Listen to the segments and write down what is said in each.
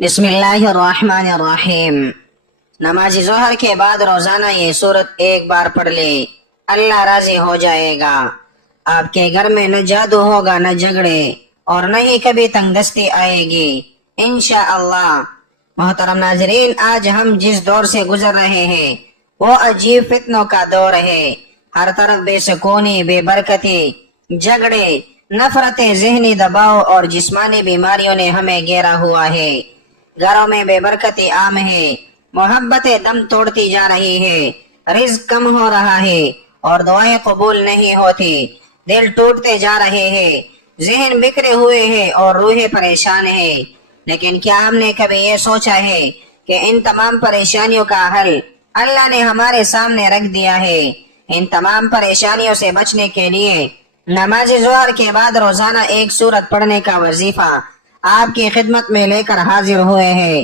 بسم اللہ الرحمن الرحیم۔ نماز ظہر کے بعد روزانہ یہ سورت ایک بار پڑھ لے، اللہ راضی ہو جائے گا۔ آپ کے گھر میں نہ جادو ہوگا، نہ جھگڑے، اور نہ ہی کبھی تنگ دستی آئے گی انشاءاللہ۔ محترم ناظرین، آج ہم جس دور سے گزر رہے ہیں وہ عجیب فتنوں کا دور ہے۔ ہر طرف بے سکونی، بے برکتی، جھگڑے، نفرت، ذہنی دباؤ اور جسمانی بیماریوں نے ہمیں گھیرا ہوا ہے۔ گھروں میں بے برکتی عام ہے، محبتیں دم توڑتی جا رہی ہے، رزق کم ہو رہا ہے اور دعائیں قبول نہیں ہوتی، دل ٹوٹتے جا رہے ہیں، ذہن بکھرے ہوئے ہیں اور روحیں پریشان ہے۔ لیکن کیا ہم نے کبھی یہ سوچا ہے کہ ان تمام پریشانیوں کا حل اللہ نے ہمارے سامنے رکھ دیا ہے؟ ان تمام پریشانیوں سے بچنے کے لیے نماز ظہر کے بعد روزانہ ایک سورت پڑھنے کا وظیفہ آپ کی خدمت میں لے کر حاضر ہوئے ہیں،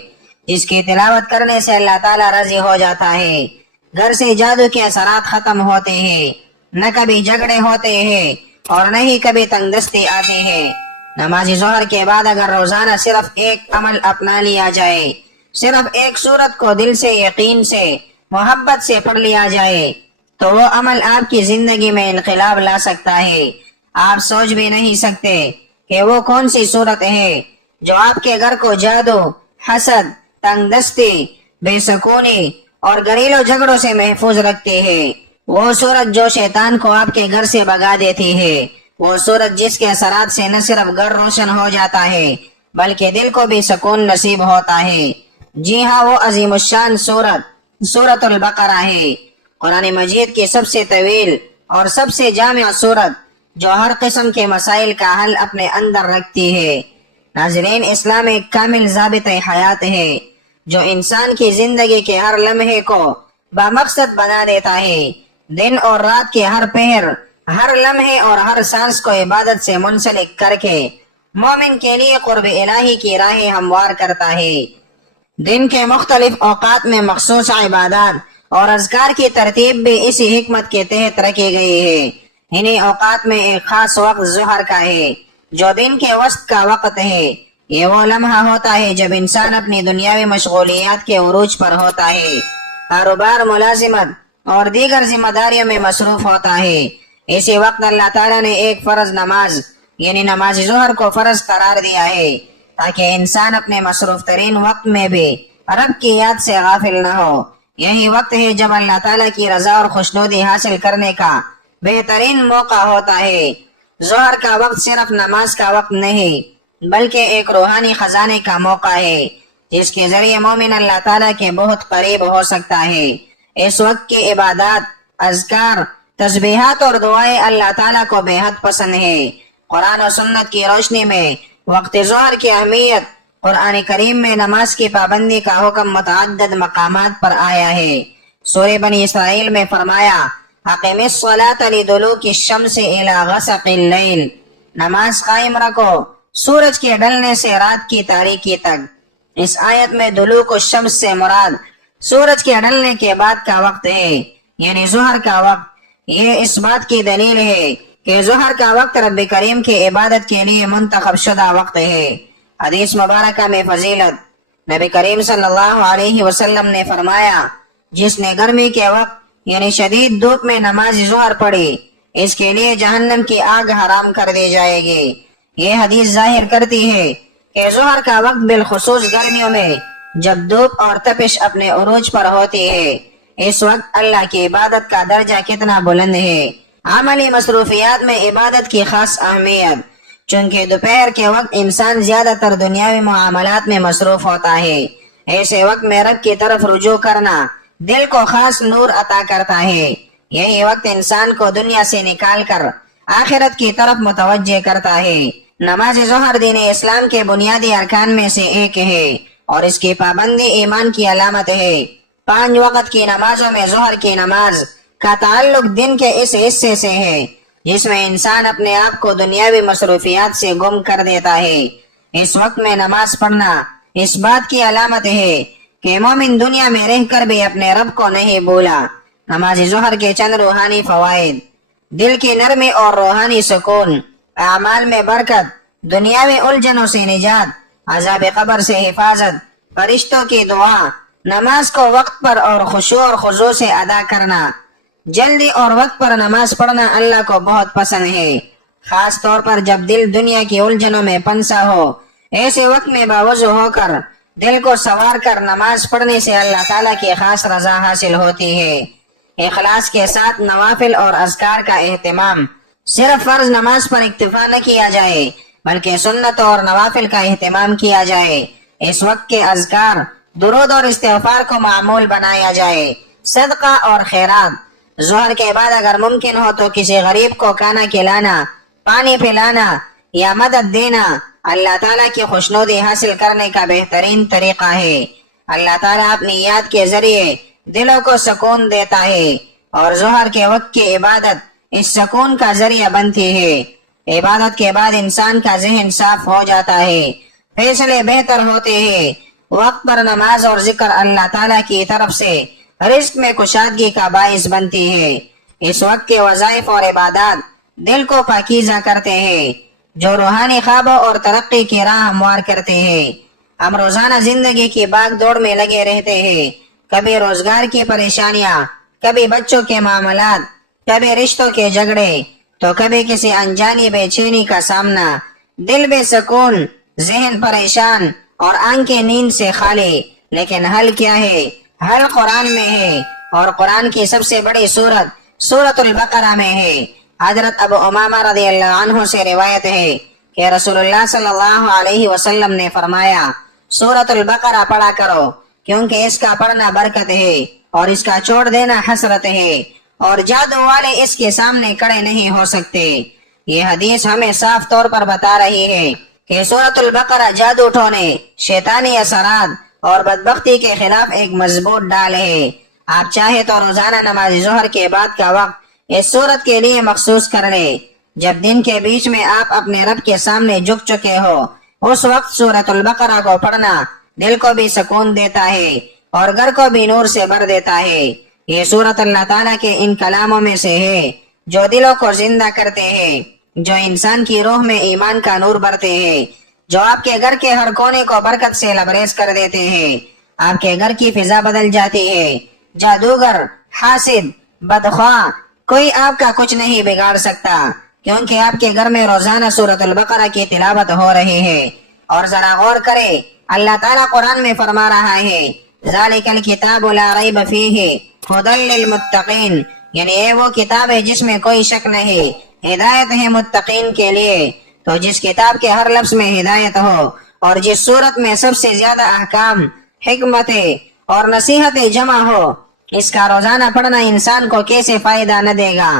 جس کی تلاوت کرنے سے اللہ تعالیٰ راضی ہو جاتا ہے۔ گھر سے جادو کے اثرات ختم ہوتے ہیں، نہ کبھی جھگڑے ہوتے ہیں اور نہ ہی کبھی تنگ دستی آتی ہے۔ نماز ظہر کے بعد اگر روزانہ صرف ایک عمل اپنا لیا جائے، صرف ایک سورت کو دل سے، یقین سے، محبت سے پڑھ لیا جائے، تو وہ عمل آپ کی زندگی میں انقلاب لا سکتا ہے۔ آپ سوچ بھی نہیں سکتے کہ وہ کون سی صورت ہے جو آپ کے گھر کو جادو، حسد، تنگ دستی، بے سکونی اور گھریلو جھگڑوں سے محفوظ رکھتی ہے۔ وہ صورت جو شیطان کو آپ کے گھر سے بھگا دیتی ہے، وہ صورت جس کے اثرات سے نہ صرف گھر روشن ہو جاتا ہے بلکہ دل کو بھی سکون نصیب ہوتا ہے۔ جی ہاں، وہ عظیم الشان سورت البقرہ ہے، قرآن مجید کی سب سے طویل اور سب سے جامع صورت جو ہر قسم کے مسائل کا حل اپنے اندر رکھتی ہے۔ ناظرین، اسلام ایک کامل ضابط حیات ہے جو انسان کی زندگی کے ہر لمحے کو بامقصد بنا دیتا ہے۔ دن اور رات کے ہر پہر، ہر لمحے اور ہر سانس کو عبادت سے منسلک کر کے مومن کے لیے قرب الہی کی راہیں ہموار کرتا ہے۔ دن کے مختلف اوقات میں مخصوص عبادات اور اذکار کی ترتیب بھی اسی حکمت کے تحت رکھی گئی ہے۔ انہی اوقات میں ایک خاص وقت ظہر کا ہے جو دن کے وسط کا وقت ہے۔ یہ وہ لمحہ ہوتا ہے جب انسان اپنی دنیاوی مشغولیات کے عروج پر ہوتا ہے، کاروبار، ملازمت اور دیگر ذمہ داریوں میں مصروف ہوتا ہے۔ اسی وقت اللہ تعالیٰ نے ایک فرض نماز یعنی نماز ظہر کو فرض قرار دیا ہے تاکہ انسان اپنے مصروف ترین وقت میں بھی رب کی یاد سے غافل نہ ہو۔ یہی وقت ہے جب اللہ تعالیٰ کی رضا اور خوشنودی حاصل کرنے کا بہترین موقع ہوتا ہے۔ ظہر کا وقت صرف نماز کا وقت نہیں بلکہ ایک روحانی خزانے کا موقع ہے جس کے ذریعے مومن اللہ تعالیٰ کے بہت قریب ہو سکتا ہے۔ اس وقت کی عبادات، اذکار، تسبیحات اور دعائیں اللہ تعالیٰ کو بے حد پسند ہے۔ قرآن و سنت کی روشنی میں وقت ظہر کی اہمیت، قرآن کریم میں نماز کی پابندی کا حکم متعدد مقامات پر آیا ہے۔ سورہ بنی اسرائیل میں فرمایا، اقم الصلاۃ لدلوک الشمس الی غسق اللیل، نماز قائم رکھو سورج کے ڈھلنے سے رات کی تاریکی تک۔ اس آیت میں دلوک الشمس سے مراد سورج کے ڈھلنے کے بعد کا وقت ہے، یعنی ظہر کا وقت۔ یہ اس بات کی دلیل ہے کہ ظہر کا وقت رب کریم کی عبادت کے لیے منتخب شدہ وقت ہے۔ حدیث مبارکہ میں فضیلت، نبی کریم صلی اللہ علیہ وسلم نے فرمایا، جس نے گرمی کے وقت یعنی شدید دھوپ میں نماز ظہر پڑھی، اس کے لیے جہنم کی آگ حرام کر دی جائے گی۔ یہ حدیث ظاہر کرتی ہے کہ ظہر کا وقت بالخصوص گرمیوں میں جب دھوپ اور تپش اپنے عروج پر ہوتی ہے، اس وقت اللہ کی عبادت کا درجہ کتنا بلند ہے۔ عملی مصروفیات میں عبادت کی خاص اہمیت، چونکہ دوپہر کے وقت انسان زیادہ تر دنیاوی معاملات میں مصروف ہوتا ہے۔ ایسے وقت میں رب کی طرف رجوع کرنا دل کو خاص نور عطا کرتا ہے۔ یہی وقت انسان کو دنیا سے نکال کر آخرت کی طرف متوجہ کرتا ہے۔ نماز ظہر دین اسلام کے بنیادی ارکان میں سے ایک ہے اور اس کی پابندی ایمان کی علامت ہے۔ 5 وقت کی نمازوں میں ظہر کی نماز کا تعلق دن کے اس حصے سے ہے جس میں انسان اپنے آپ کو دنیاوی مصروفیات سے گم کر دیتا ہے۔ اس وقت میں نماز پڑھنا اس بات کی علامت ہے کہ مومن دنیا میں رہ کر بھی اپنے رب کو نہیں بھولا۔ نماز ظہر کے چند روحانی فوائد: دل کی نرمی اور روحانی سکون، اعمال میں برکت، دنیاوی الجھنوں سے نجات، عذاب قبر سے حفاظت، فرشتوں کی دعا، نماز کو وقت پر اور خشوع اور خضوع سے ادا کرنا۔ جلدی اور وقت پر نماز پڑھنا اللہ کو بہت پسند ہے، خاص طور پر جب دل دنیا کی الجھنوں میں پنسا ہو۔ ایسے وقت میں باوضو ہو کر دل کو سوار کر نماز پڑھنے سے اللہ تعالیٰ کی خاص رضا حاصل ہوتی ہے۔ اخلاص کے ساتھ نوافل اور اذکار کا اہتمام، صرف فرض نماز پر اکتفا نہ کیا جائے بلکہ سنت اور نوافل کا اہتمام کیا جائے۔ اس وقت کے اذکار، درود اور استغفار کو معمول بنایا جائے۔ صدقہ اور خیرات، ظہر کے بعد اگر ممکن ہو تو کسی غریب کو کھانا کھلانا، پانی پلانا یا مدد دینا اللہ تعالیٰ کی خوشنودی حاصل کرنے کا بہترین طریقہ ہے۔ اللہ تعالیٰ اپنی یاد کے ذریعے دلوں کو سکون دیتا ہے اور ظہر کے وقت کی عبادت اس سکون کا ذریعہ بنتی ہے۔ عبادت کے بعد انسان کا ذہن صاف ہو جاتا ہے، فیصلے بہتر ہوتے ہیں۔ وقت پر نماز اور ذکر اللہ تعالیٰ کی طرف سے رزق میں کشادگی کا باعث بنتی ہے۔ اس وقت کے وظائف اور عبادات دل کو پاکیزہ کرتے ہیں، جو روحانی خوابوں اور ترقی کی راہ ہموار کرتے ہیں۔ ہم روزانہ زندگی کی باغ دوڑ میں لگے رہتے ہیں، کبھی روزگار کی پریشانیاں، کبھی بچوں کے معاملات، کبھی رشتوں کے جھگڑے، تو کبھی کسی انجانی بے چینی کا سامنا۔ دل بے سکون، ذہن پریشان اور آنکھیں نیند سے خالی، لیکن حل کیا ہے؟ حل قرآن میں ہے، اور قرآن کی سب سے بڑی سورت سورۃ البقرہ میں ہے۔ حضرت ابو امامہ رضی اللہ عنہ سے روایت ہے کہ رسول اللہ صلی اللہ علیہ وسلم نے فرمایا، سورۃ البقرہ پڑھا کرو، کیونکہ اس کا پڑھنا برکت ہے اور اس کا چھوڑ دینا حسرت ہے، اور جادو والے اس کے سامنے کھڑے نہیں ہو سکتے۔ یہ حدیث ہمیں صاف طور پر بتا رہی ہے کہ سورۃ البقرہ جادو ٹونے، شیطانی اثرات اور بدبختی کے خلاف ایک مضبوط ڈال ہے۔ آپ چاہے تو روزانہ نماز ظہر کے بعد کا وقت اس سورت کے لیے مخصوص کر لیں۔ جب دن کے بیچ میں آپ اپنے رب کے سامنے جھک چکے ہو، اس وقت سورۃ البقرہ کو پڑھنا دل کو بھی سکون دیتا ہے اور گھر کو بھی نور سے بھر دیتا ہے۔ یہ سورت اللہ تعالیٰ کے ان کلاموں میں سے ہے جو دلوں کو زندہ کرتے ہیں، جو انسان کی روح میں ایمان کا نور بھرتے ہیں، جو آپ کے گھر کے ہر کونے کو برکت سے لبریز کر دیتے ہیں۔ آپ کے گھر کی فضا بدل جاتی ہے۔ جادوگر، حاسد، بدخواہ، کوئی آپ کا کچھ نہیں بگاڑ سکتا، کیونکہ آپ کے گھر میں روزانہ سورۃ البقرہ کی تلاوت ہو رہی ہے۔ اور ذرا غور کرے، اللہ تعالیٰ قرآن میں فرما رہا ہے، ذالک الکتاب لا ریب فیہ ھدی للمتقین، یعنی یہ وہ کتاب ہے جس میں کوئی شک نہیں، ہدایت ہے متقین کے لیے۔ تو جس کتاب کے ہر لفظ میں ہدایت ہو اور جس صورت میں سب سے زیادہ احکام، حکمتیں اور نصیحتیں جمع ہو، اس کا روزانہ پڑھنا انسان کو کیسے فائدہ نہ دے گا۔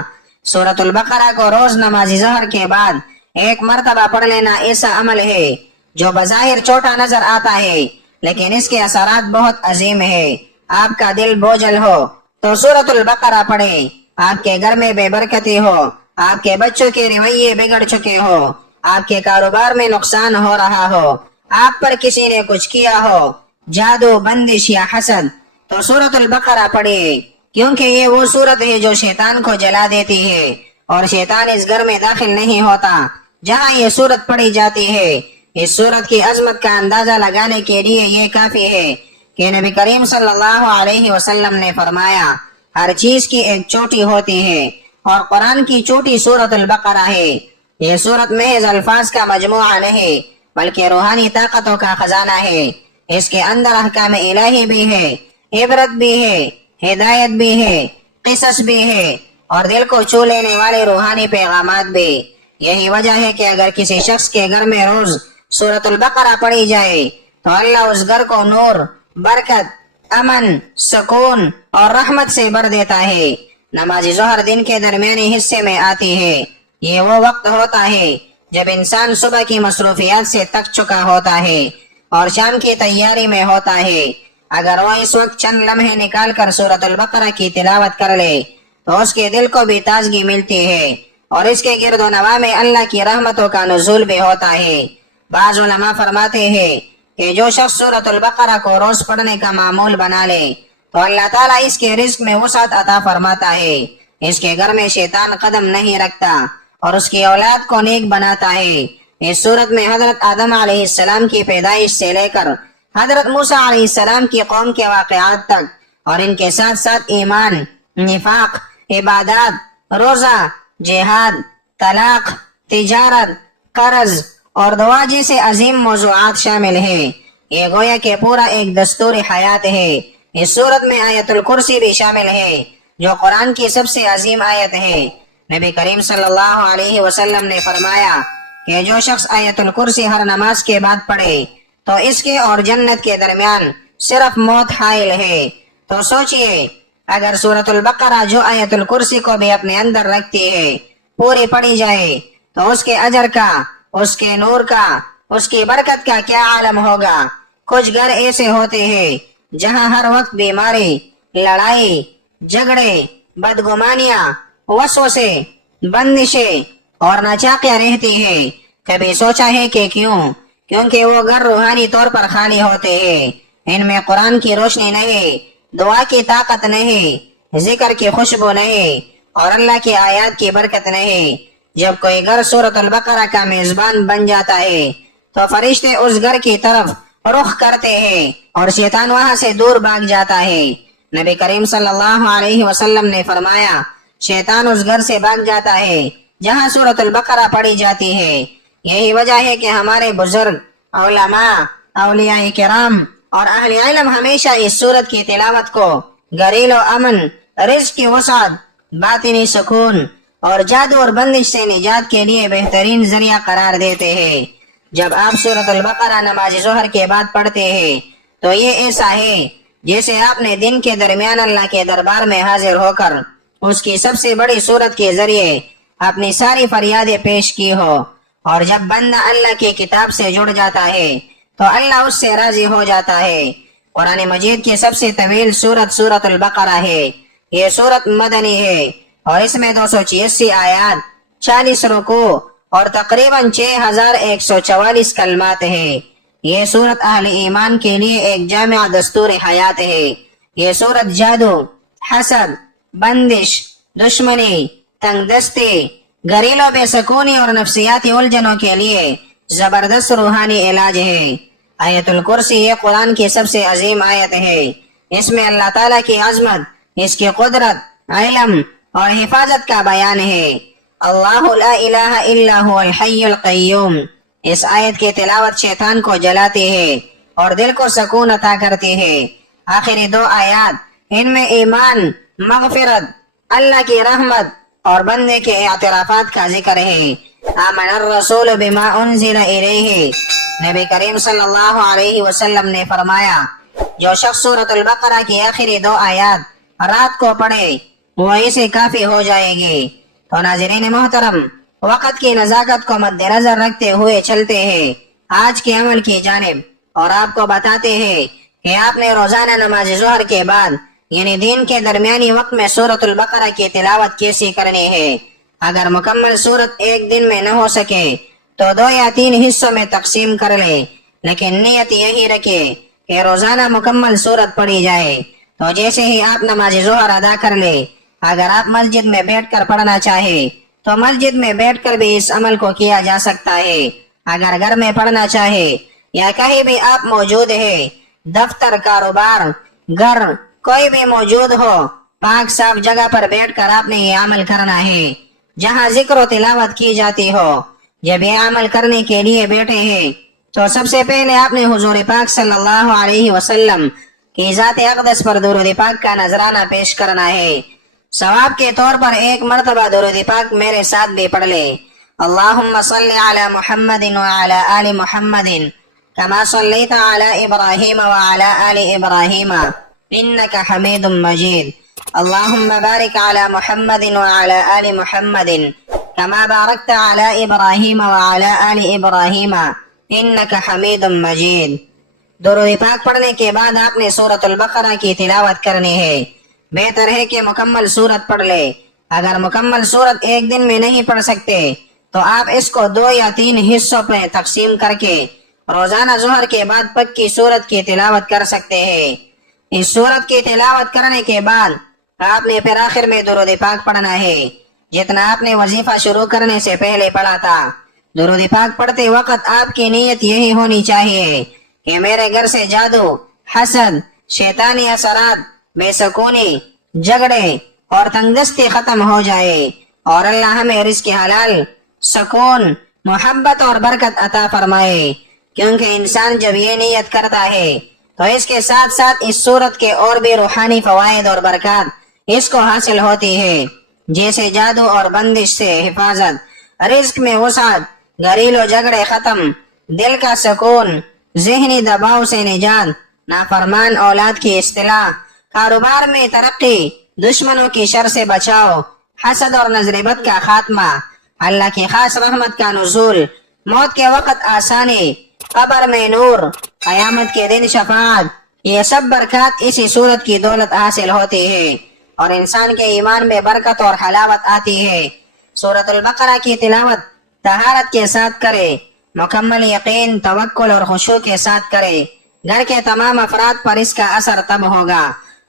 سورۃ البقرہ کو روز نماز ظہر کے بعد ایک مرتبہ پڑھ لینا ایسا عمل ہے جو بظاہر چھوٹا نظر آتا ہے، لیکن اس کے اثرات بہت عظیم ہے۔ آپ کا دل بوجھل ہو تو سورۃ البقرہ پڑھیں، آپ کے گھر میں بے برکتی ہو، آپ کے بچوں کے رویے بگڑ چکے ہو، آپ کے کاروبار میں نقصان ہو رہا ہو، آپ پر کسی نے کچھ کیا ہو، جادو، بندش یا حسد، تو سورۃ البقرہ پڑھیے، کیونکہ یہ وہ سورت ہے جو شیطان کو جلا دیتی ہے، اور شیطان اس گھر میں داخل نہیں ہوتا جہاں یہ سورت پڑھی جاتی ہے۔ اس سورت کی عظمت کا اندازہ لگانے کے لیے یہ کافی ہے کہ نبی کریم صلی اللہ علیہ وسلم نے فرمایا، ہر چیز کی ایک چوٹی ہوتی ہے، اور قرآن کی چوٹی سورۃ البقرہ ہے۔ یہ سورت محض الفاظ کا مجموعہ نہیں بلکہ روحانی طاقتوں کا خزانہ ہے۔ اس کے اندر احکام الہی بھی ہے، عبرت بھی ہے، ہدایت بھی ہے، قصص بھی ہے، اور دل کو چھو لینے والے روحانی پیغامات بھی۔ یہی وجہ ہے کہ اگر کسی شخص کے گھر میں روز سورۃ البقرہ پڑھی جائے تو اللہ اس گھر کو نور، برکت، امن، سکون اور رحمت سے بھر دیتا ہے۔ نماز ظہر دن کے درمیانی حصے میں آتی ہے۔ یہ وہ وقت ہوتا ہے جب انسان صبح کی مصروفیات سے تھک چکا ہوتا ہے اور شام کی تیاری میں ہوتا ہے۔ اگر وہ اس وقت چند لمحے نکال کر سورۃ البقرہ کی تلاوت کر لے تو اس کے دل کو بھی تازگی ملتی ہے، اور اس کے گرد و نواح میں اللہ کی رحمتوں کا نزول بھی ہوتا ہے۔ بعض علماء فرماتے ہیں کہ جو شخص سورۃ البقرہ کو روز پڑھنے کا معمول بنا لے تو اللہ تعالیٰ اس کے رزق میں وسعت عطا فرماتا ہے، اس کے گھر میں شیطان قدم نہیں رکھتا اور اس کی اولاد کو نیک بناتا ہے۔ اس صورت میں حضرت آدم علیہ السلام کی پیدائش سے لے کر حضرت موسیٰ علیہ السلام کی قوم کے واقعات تک اور ان کے ساتھ ساتھ ایمان، نفاق، عبادات، روزہ، جہاد، طلاق، تجارت، قرض اور دعا جیسے عظیم موضوعات شامل ہیں۔ یہ گویا کہ پورا ایک دستور حیات ہے۔ اس صورت میں آیت الکرسی بھی شامل ہے جو قرآن کی سب سے عظیم آیت ہے۔ نبی کریم صلی اللہ علیہ وسلم نے فرمایا کہ جو شخص آیت الکرسی ہر نماز کے بعد پڑھے تو اس کے اور جنت کے درمیان صرف موت حائل ہے۔ تو سوچئے اگر سورۃ البقرہ جو آیت الکرسی کو بھی اپنے اندر رکھتی ہے پوری پڑھی جائے تو اس کے اجر کا، اس کے نور کا، اس کی برکت کا کیا عالم ہوگا۔ کچھ گھر ایسے ہوتے ہیں جہاں ہر وقت بیماری، لڑائی، جھگڑے، بدگمانیاں، وسوسے، بندشیں اور ناچاقیاں رہتی ہیں۔ کبھی سوچا ہے کہ کیوں؟ کیونکہ وہ گھر روحانی طور پر خالی ہوتے ہیں۔ ان میں قرآن کی روشنی نہیں، دعا کی طاقت نہیں، ذکر کی خوشبو نہیں اور اللہ کی آیات کی برکت نہیں۔ جب کوئی گھر سورۃ البقرہ کا میزبان بن جاتا ہے تو فرشتے اس گھر کی طرف رخ کرتے ہیں اور شیطان وہاں سے دور بھاگ جاتا ہے۔ نبی کریم صلی اللہ علیہ وسلم نے فرمایا شیطان اس گھر سے بھاگ جاتا ہے جہاں سورۃ البقرہ پڑھی جاتی ہے۔ یہی وجہ ہے کہ ہمارے بزرگ، علماء، اولیاء کرام اور اہل علم ہمیشہ اس سورت کی تلاوت کو گھریلو امن، رزق کی وسعت، باطنی سکون اور جادو اور بندش سے نجات کے لیے بہترین ذریعہ قرار دیتے ہیں۔ جب آپ سورۃ البقرہ نماز ظہر کے بعد پڑھتے ہیں تو یہ ایسا ہے جیسے آپ نے دن کے درمیان اللہ کے دربار میں حاضر ہو کر اس کی سب سے بڑی صورت کے ذریعے اپنی ساری فریادیں پیش کی ہو۔ اور جب بندہ اللہ کی کتاب سے جڑ جاتا ہے تو اللہ اس سے راضی ہو جاتا ہے۔ قرآن مجید کی سب سے طویل سورت سورۃ البقرہ ہے۔ یہ سورت مدنی ہے اور اس میں 286 آیات، 40 رکوع اور تقریباً 6144 کلمات ہیں۔ یہ سورت اہل ایمان کے لیے ایک جامع دستور حیات ہے۔ یہ سورت جادو، حسد، بندش، دشمنی، تنگ دستی، گھریلو بے سکونی اور نفسیاتی الجھنوں کے لیے زبردست روحانی علاج ہے۔ آیت الکرسی یہ قرآن کی سب سے عظیم آیت ہے۔ اس میں اللہ تعالیٰ کی عظمت، اس کی قدرت، علم اور حفاظت کا بیان ہے۔ اللہ لا الہ الا هو الحی القیوم۔ اس آیت کی تلاوت شیطان کو جلاتی ہے اور دل کو سکون عطا کرتی ہے۔ آخری 2 آیات ان میں ایمان، مغفرت، اللہ کی رحمت اور بندے کے اعترافات کا ذکر ہے۔ آمن الرسول بما انزل الیہ۔ نبی کریم صلی اللہ علیہ وسلم نے فرمایا جو شخص سورۃ البقرہ کی آخری 2 آیات رات کو پڑھے وہ اسے کافی ہو جائے گی۔ تو ناظرین محترم، وقت کی نزاکت کو مد نظر رکھتے ہوئے چلتے ہیں آج کے عمل کی جانب اور آپ کو بتاتے ہیں کہ آپ نے روزانہ نماز ظہر کے بعد یعنی دن کے درمیانی وقت میں سورۃ البقرہ کی تلاوت کیسی کرنی ہے۔ اگر مکمل سورت ایک دن میں نہ ہو سکے تو 2 یا 3 حصوں میں تقسیم کر لے، لیکن نیت یہی رکھے کہ روزانہ مکمل سورت پڑھی جائے۔ تو جیسے ہی آپ نماز ظہر ادا کر لے، اگر آپ مسجد میں بیٹھ کر پڑھنا چاہے تو مسجد میں بیٹھ کر بھی اس عمل کو کیا جا سکتا ہے۔ اگر گھر میں پڑھنا چاہے یا کہیں بھی آپ موجود ہے، دفتر، کاروبار، گھر، کوئی بھی موجود ہو، پاک صاف جگہ پر بیٹھ کر آپ نے یہ عمل کرنا ہے جہاں ذکر و تلاوت کی جاتی ہو۔ جب یہ عمل کرنے کے لیے بیٹھے ہیں تو سب سے پہلے آپ نے حضور پاک صلی اللہ علیہ وسلم کی ذات اقدس پر درود پاک کا نذرانہ پیش کرنا ہے۔ ثواب کے طور پر 1 مرتبہ درود پاک میرے ساتھ بھی پڑھ لے۔ اللہم صلی علی محمد وعلی آل محمد کما صلیت علی ابراہیم وعلی آل ابراہیم انک حمید مجید۔ اللہم بارک علی محمد وعلی آل محمد کما بارکت علی ابراہیم وعلی آل ابراہیم انک حمید مجید۔ درود پاک پڑھنے کے بعد آپ نے سورۃ البقرہ کی تلاوت کرنی ہے۔ بہتر ہے کہ مکمل سورت پڑھ لے۔ اگر مکمل سورت ایک دن میں نہیں پڑھ سکتے تو آپ اس کو 2 یا 3 حصوں میں تقسیم کر کے روزانہ ظہر کے بعد پکی سورت کی تلاوت کر سکتے ہیں۔ اس سورت کی تلاوت کرنے کے بعد آپ نے پھر آخر میں درود پاک پڑھنا ہے جتنا آپ نے وظیفہ شروع کرنے سے پہلے پڑھا تھا۔ درود پاک پڑھتے وقت آپ کی نیت یہی ہونی چاہیے کہ میرے گھر سے جادو، حسد، شیطانی اثرات، بے سکونی، جھگڑے اور تنگدستی ختم ہو جائے، اور اللہ ہمیں رزق حلال، سکون، محبت اور برکت عطا فرمائے۔ کیونکہ انسان جب یہ نیت کرتا ہے تو اس کے ساتھ ساتھ اس صورت کے اور بھی روحانی فوائد اور برکات اس کو حاصل ہوتی ہے، جیسے جادو اور بندش سے حفاظت، رزق میں وسعت، گھریلو جھگڑے ختم، دل کا سکون، ذہنی دباؤ سے نجات، نافرمان اولاد کی اصلاح، کاروبار میں ترقی، دشمنوں کی شر سے بچاؤ، حسد اور نظر بد کا خاتمہ، اللہ کی خاص رحمت کا نزول، موت کے وقت آسانی، قبر میں نور، قیامت کے دن شفاعت، یہ سب برکات اسی صورت کی دولت حاصل ہوتی ہے اور انسان کے ایمان میں برکت اور حلاوت آتی ہے۔ سورۃ البقرہ کی تلاوت طہارت کے ساتھ کرے، مکمل یقین، توکل اور خشوع کے ساتھ کرے۔ گھر کے تمام افراد پر اس کا اثر تب ہوگا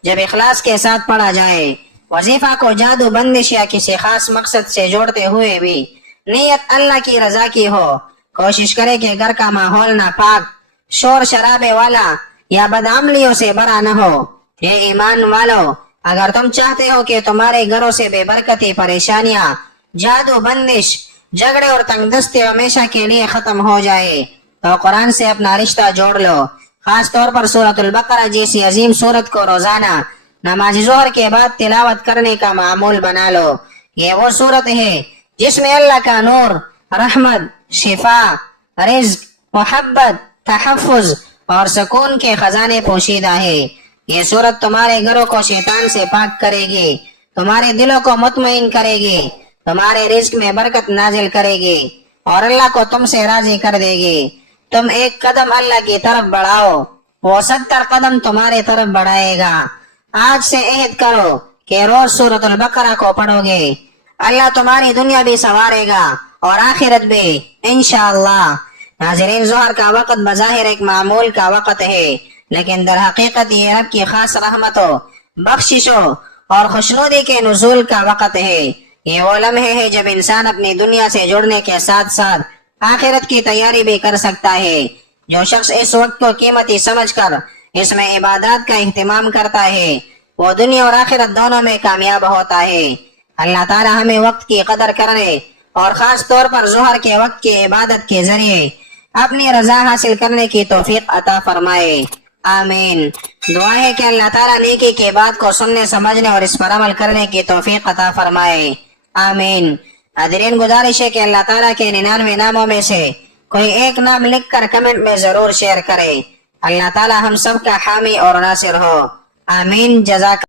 جب اخلاص کے ساتھ پڑھا جائے۔ وظیفہ کو جادو، بندش یا کسی خاص مقصد سے جوڑتے ہوئے بھی نیت اللہ کی رضا کی ہو۔ کوشش کرے کہ گھر کا ماحول ناپاک، شور شرابے والا یا بدعملیوں سے بھرا نہ ہو۔ اے ایمان والو، اگر تم چاہتے ہو کہ تمہارے گھروں سے بے برکتی، پریشانیاں، جادو، بندش، جھگڑے اور تنگ دستی ہمیشہ کے لیے ختم ہو جائے تو قرآن سے اپنا رشتہ جوڑ لو۔ خاص طور پر سورۃ البقرہ جیسی عظیم سورت کو روزانہ نماز ظہر کے بعد تلاوت کرنے کا معمول بنا لو۔ یہ وہ سورت ہے جس میں اللہ کا نور، رحمت، شفا، رزق، محبت، تحفظ اور سکون کے خزانے پوشیدہ ہے۔ یہ سورت تمہارے گھروں کو شیطان سے پاک کرے گی، تمہارے دلوں کو مطمئن کرے گی، تمہارے رزق میں برکت نازل کرے گی اور اللہ کو تم سے راضی کر دے گی۔ تم ایک قدم اللہ کی طرف بڑھاؤ، وہ 70 قدم تمہارے طرف بڑھائے گا۔ آج سے عہد کرو کہ روز سورۃ البقرہ کو پڑھو گے، اللہ تمہاری دنیا بھی سنوارے گا اور آخرت بھی، انشاءاللہ۔ ناظرین، ظہر کا وقت بظاہر ایک معمول کا وقت ہے، لیکن در حقیقت یہ رب کی خاص رحمتوں، بخششوں اور خوشنودی کے نزول کا وقت ہے۔ یہ وہ لمحے ہے جب انسان اپنی دنیا سے جڑنے کے ساتھ ساتھ آخرت کی تیاری بھی کر سکتا ہے۔ جو شخص اس وقت کو قیمتی سمجھ کر اس میں عبادات کا اہتمام کرتا ہے وہ دنیا اور آخرت دونوں میں کامیاب ہوتا ہے۔ اللہ تعالی ہمیں وقت کی قدر کرنے اور خاص طور پر ظہر کے وقت کی عبادت کے ذریعے اپنی رضا حاصل کرنے کی توفیق عطا فرمائے، آمین۔ دعا ہے کہ اللہ تعالیٰ نیکی کے بات کو سننے، سمجھنے اور اس پر عمل کرنے کی توفیق عطا فرمائے، آمین۔ حاضرین، گزارش ہے کہ اللہ تعالیٰ کے 99 ناموں میں سے کوئی ایک نام لکھ کر کمنٹ میں ضرور شیئر کرے۔ اللہ تعالیٰ ہم سب کا حامی اور ناصر ہو، آمین۔ جزاک